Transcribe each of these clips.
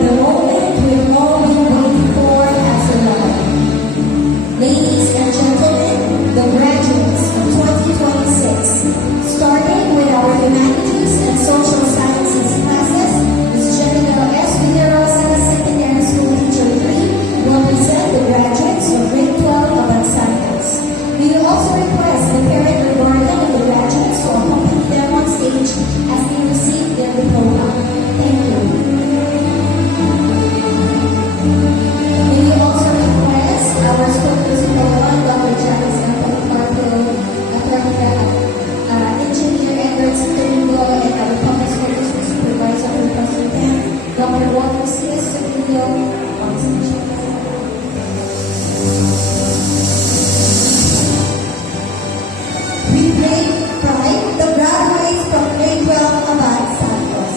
the moment we've all been waiting for as a love. Ladies and gentlemen, the graduates of 2026, starting with our humanities and social sciences classes, Ms. Jerica S. Villarosa, Secondary School Teacher 3, will present the graduates of grade 12 of Ansanas. We will also request the parent or guardian of the graduates to accompany them on stage as they receive their diploma. Thank you. We will also request our school principal one, Dr. Janice Anthony Carpio, Engineer Edward Domingo, and our public schools supervisor for President, Dr. Walter C. Sevilla, on stage. We take pride the graduates from grade 12 Abad Santos.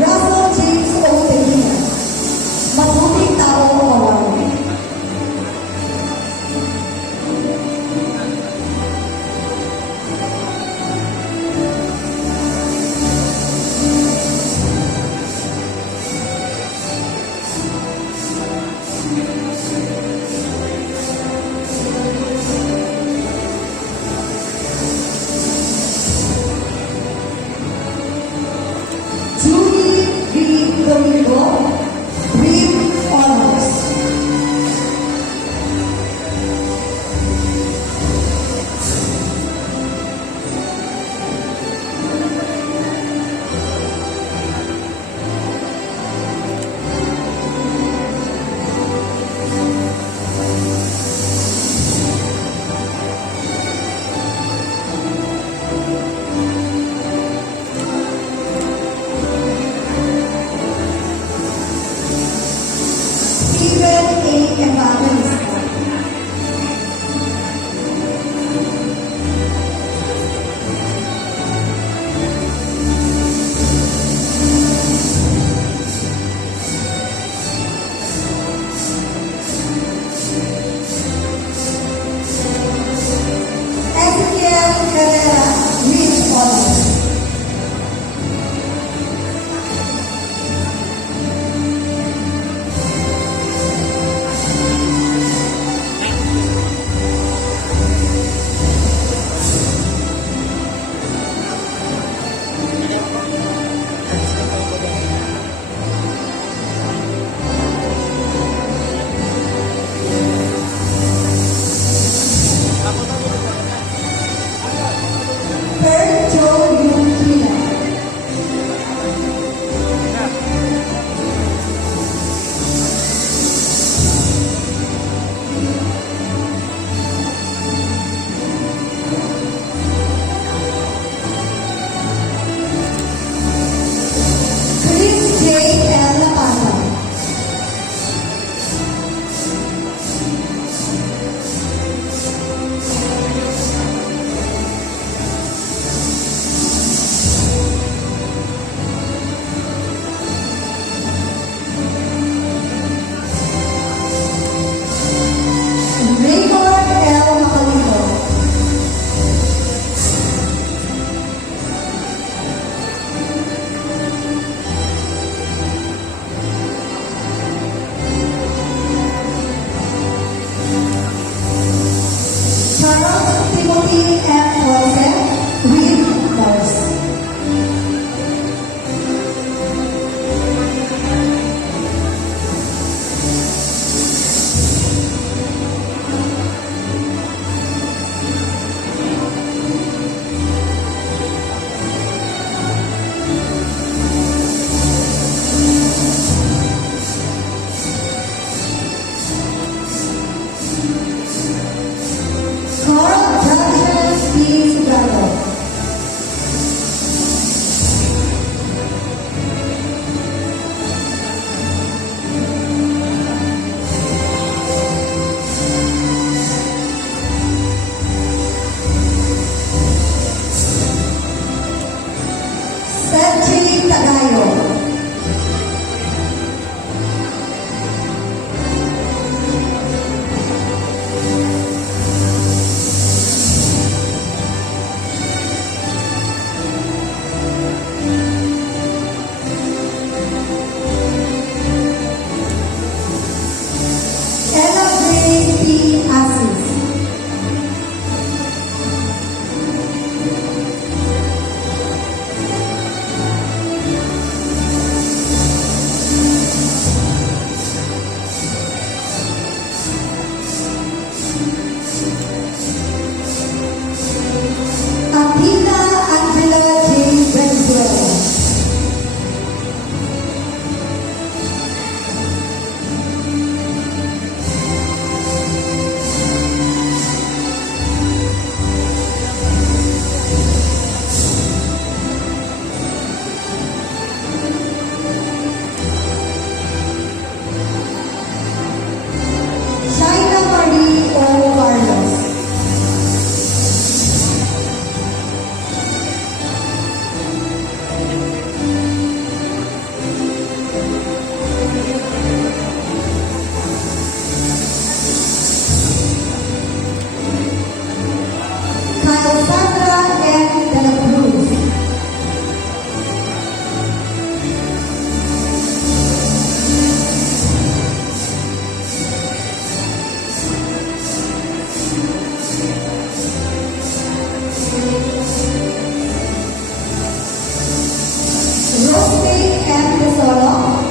Russell James O'Dea, mabuting tao Malawi.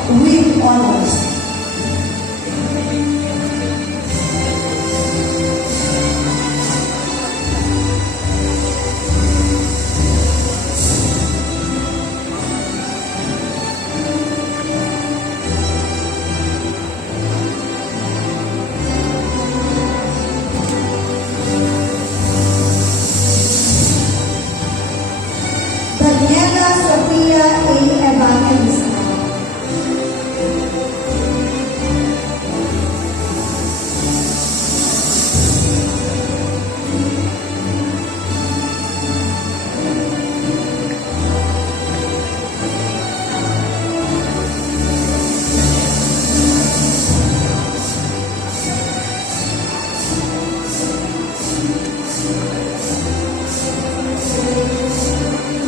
with honors. Daniela Sofia A. Evangelista.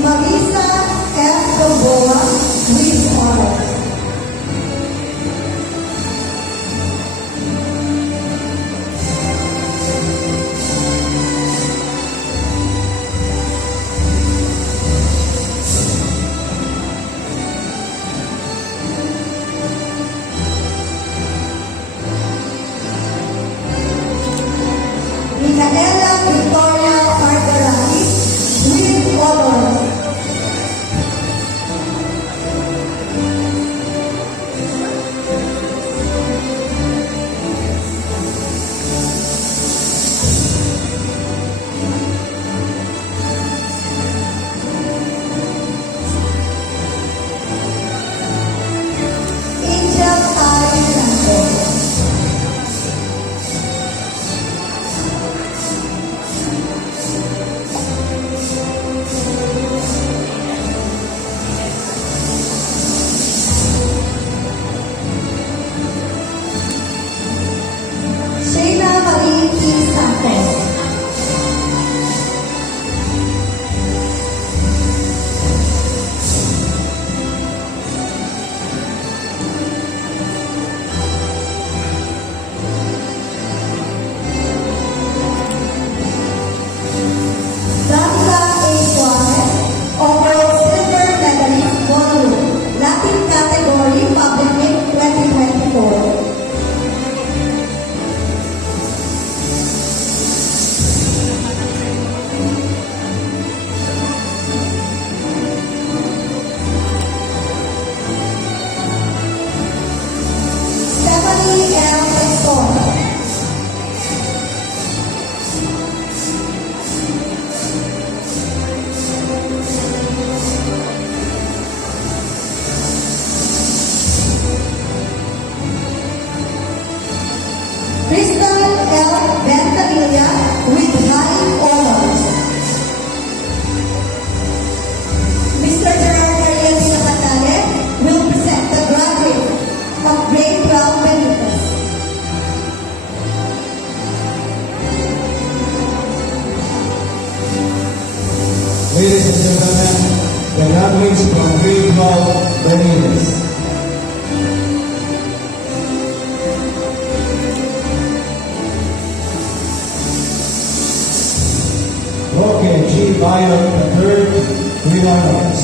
Marisa F. Balboa with honors. Micaela Victoria Argarani with honors. Angel I. Santos. Sheila Marie P. Santos. Danica A. Suarez, overall silver medalist ballroom, Latin category, Public Meet 2024. Stephanie L. Escobar. Crystal L. Ventanilla with high honors. Mr. Gerard Ariel Pinacatale will present the graduate of grade 12 Benitez. Ladies and gentlemen, the graduates from grade 12 Benitez. Roque G. Bayon III with honors.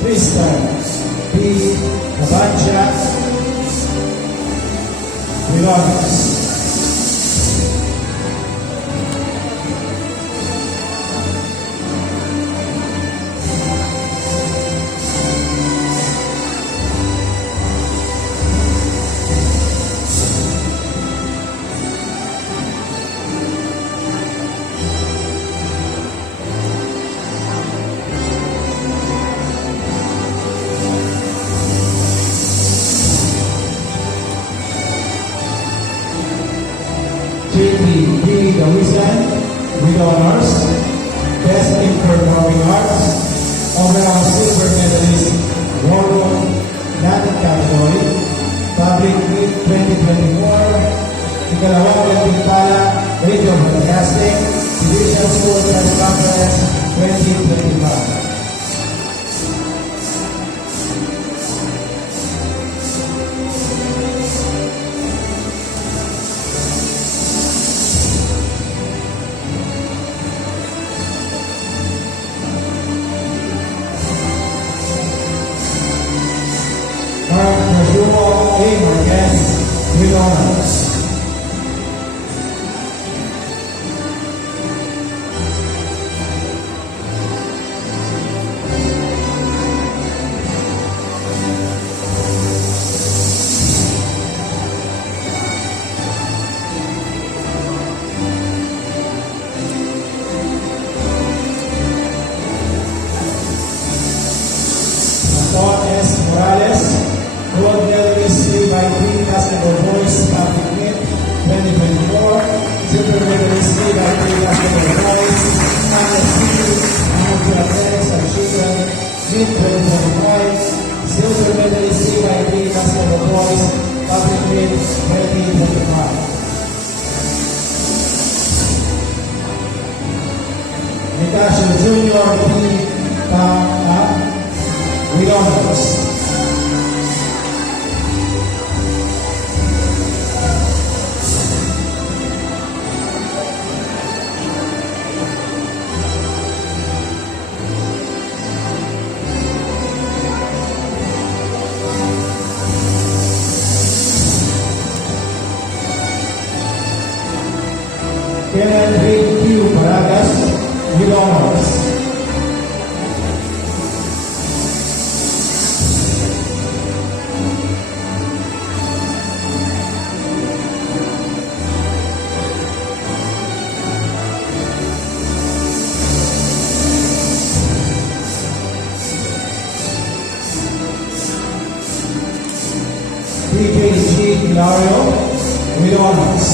Tristan P. Cabancha with honors. JP P. Dawisan with honors, Best in Performing Arts, overall silver medalist, Ballroom, Latin category, Public Meet 2024, ikalawang Gantimpala, Radio Broadcasting, Division School Press Conference 2025. S. with honors. Anton S. Morales, gold medalist by 3 basketball boys, Public Meet 2024. Silver medalist by 3 basketball boys, MSC, Amateur Athletics and Children, Meet 2025. Silver medalist by 3 basketball boys, Public Meet 2025. Nicasio Junior P. with honors. Kenneth Ray Q. Baragas with honors. PJG Hilario with honors.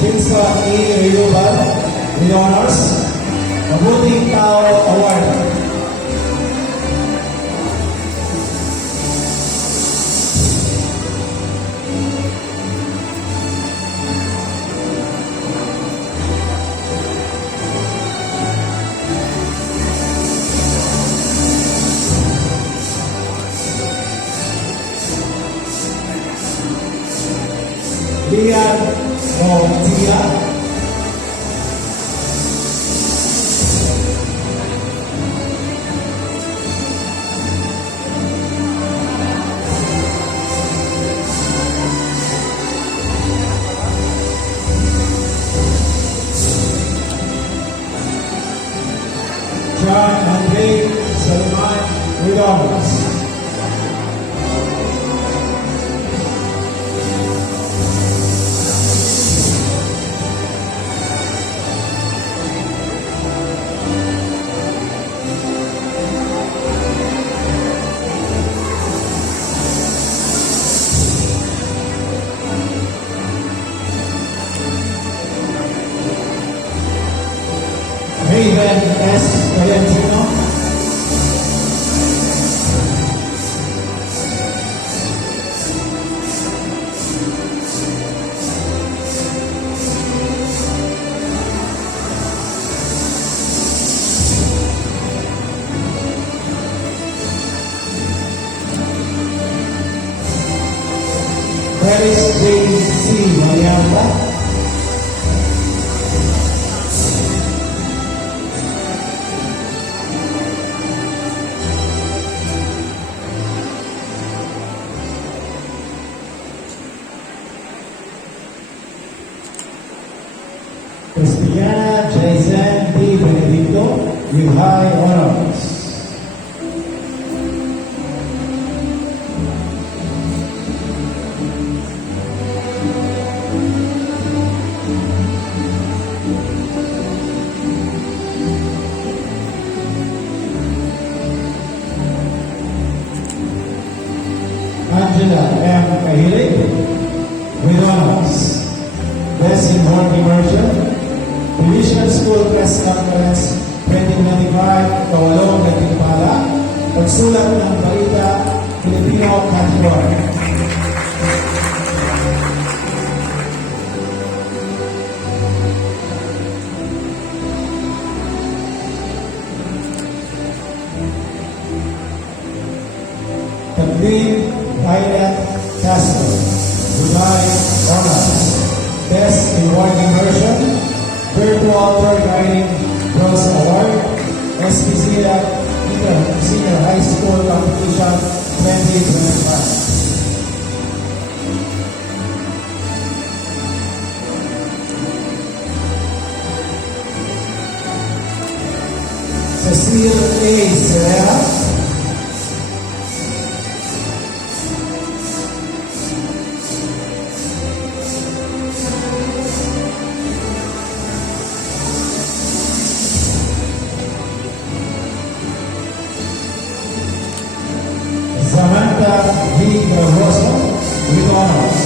Jinson E. Riobal with honors. Mabuting Tao Award. Lian Montia. John Andre Salman with honors. Raven S. Valentino. Paris J.C. Marianta. Cristiana Jason D. Benedicto with high honors. Angela M. Kahilig with honors. Best in Work Immersion. Division School Press Conference 2025, Kawalong, Nagtimpala. Pagsulat ng balita, Filipino Kanjuan. Islet Castro. Dubai Honors. Best Reward Immersion, Virtual Tour Guiding Bronze Award, SPCA Senior High School Competition 2025. Cecile A. Serra. Samantha V. Barroso with honors.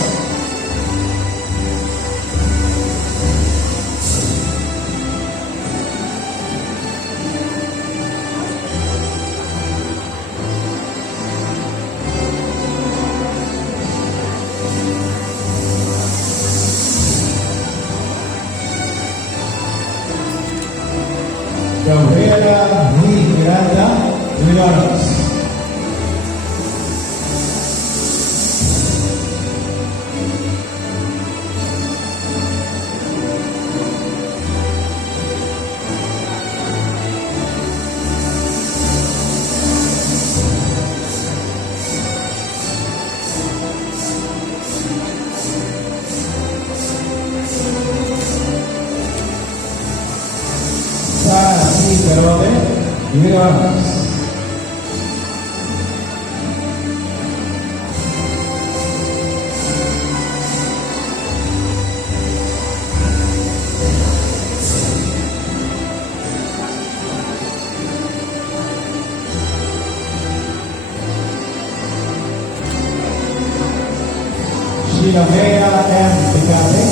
Gabriela V. Miranda with honors. Sarah C. Perote with honors. Sheila Mea M. Picate.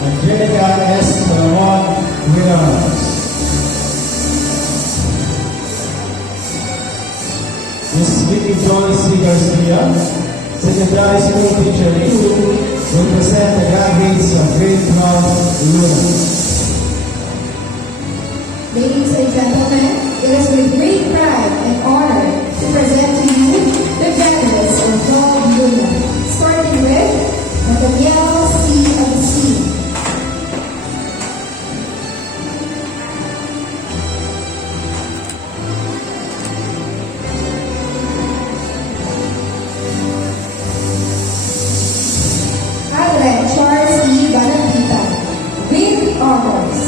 Angelica S. Salomon with honors. Ms. Vicky Joyce C. Garcia, Secondary School Teacher 2, will present the graduates of grade 12 Luna. Ladies and gentlemen, it is with great pride and honor to present to you the graduates of Club Luna, starting with Nathaniel C. Agustin. Adelaide Charles E. Banapita with honors.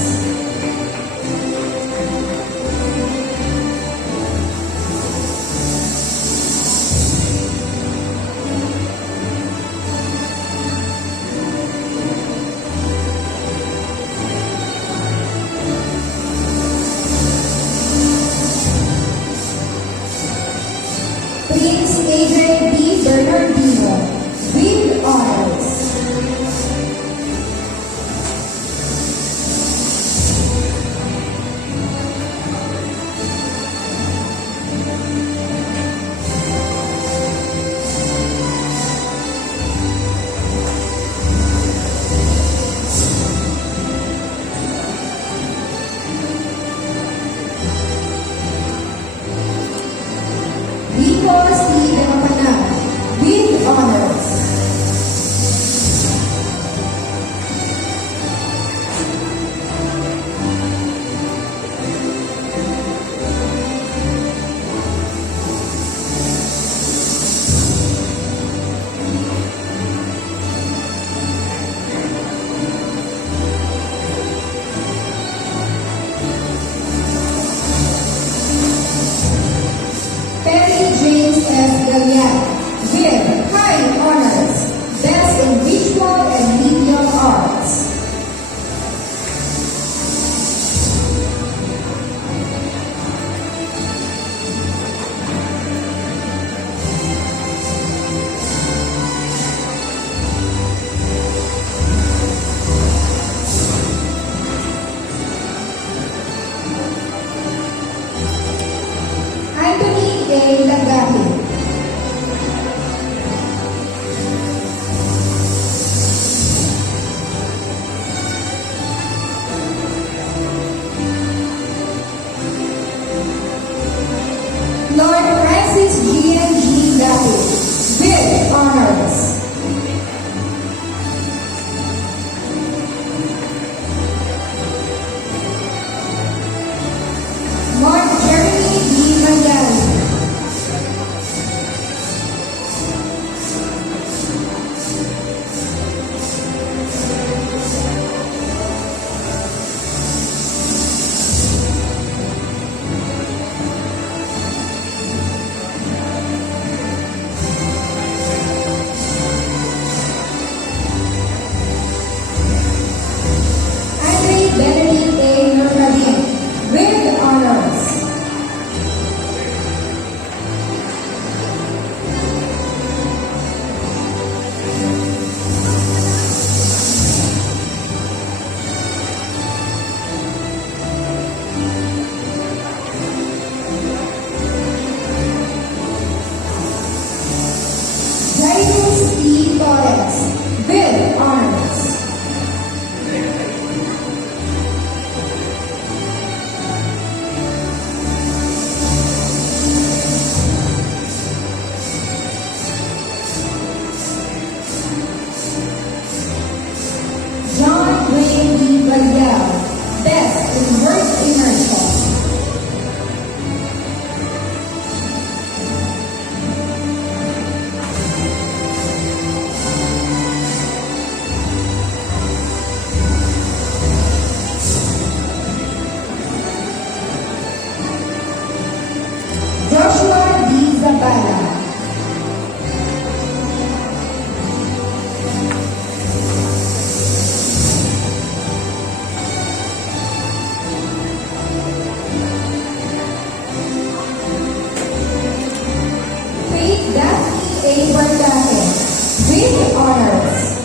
with honors.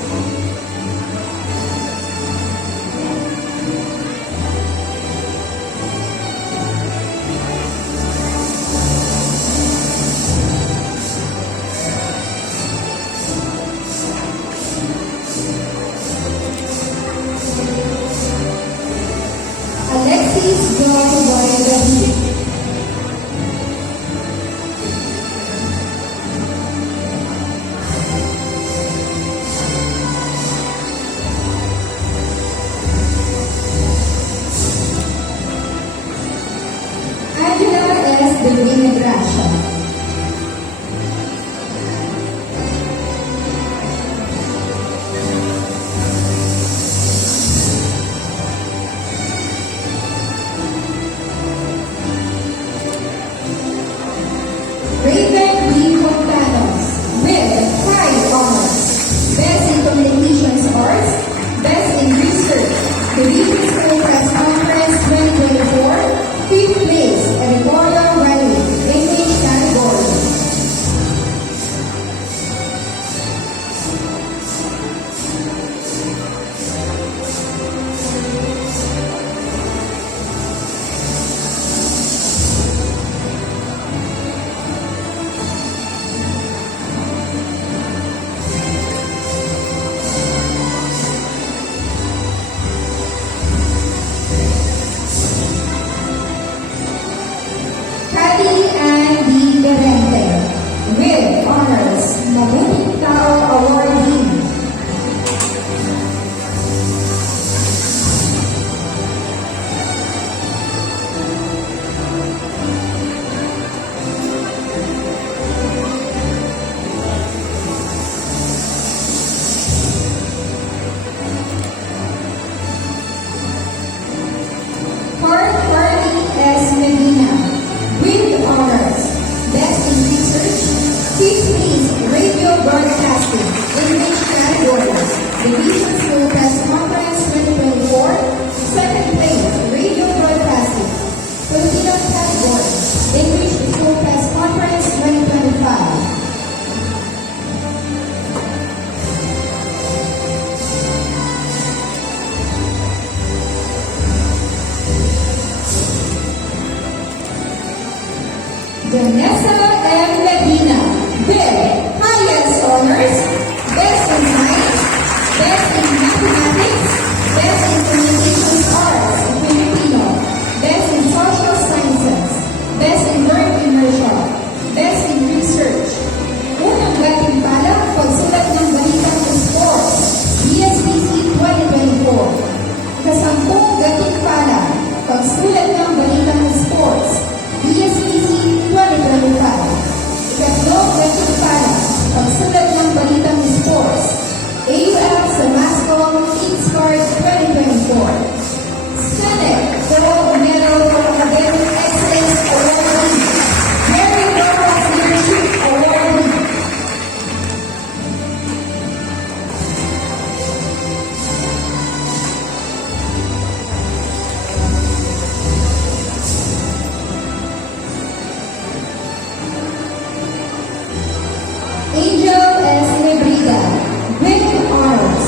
Alexis John Guayabí. Angela S. Divina Gracia. Raven B. Montanos with 5 honors. Best in Communications Arts, Best in Research, Division School Press Conference 2024, 5th place, Editorial Writing, English category. Patty Ann D. Garente with honors, Mabuting Tao Awardee. Harley S. Medina with honors, Best in Research, 5th place, Radio Broadcasting, English category, Division School Press Conference 2024, 2nd place, Radio Broadcasting, Filipino category, English School Press Conference 2025. Vanessa M. Medina with highest honors, Best in Science, Best in Mathematics, Best in Communications Arts, Filipino, Best in Social Sciences, Best in Work Immersion, Best in Research. Unang gatimpala, pagsulat ng balitang sports, BSBC 2024. Ikasampung gatimpala, pagsulat ng balitang sports, BSBC 2025. Ikatlong gatimpala, pagsulat ng balitang sports, AUF sa Mascom Kings Card 2024. Senate Gold Medal for Academic Excellence Awardee, Mary Rojas Leadership Awardee. Angel S. Nebrida with honors.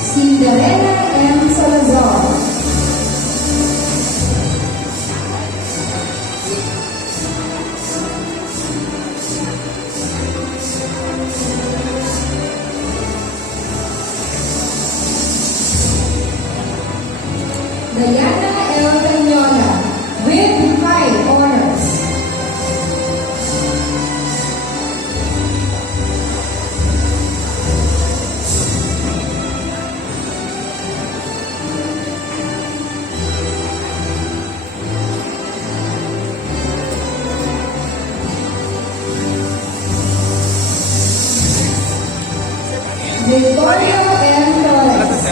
Cinderella M. Salazar. Diana L. Peñola with 5 honors. Victoria M. Torres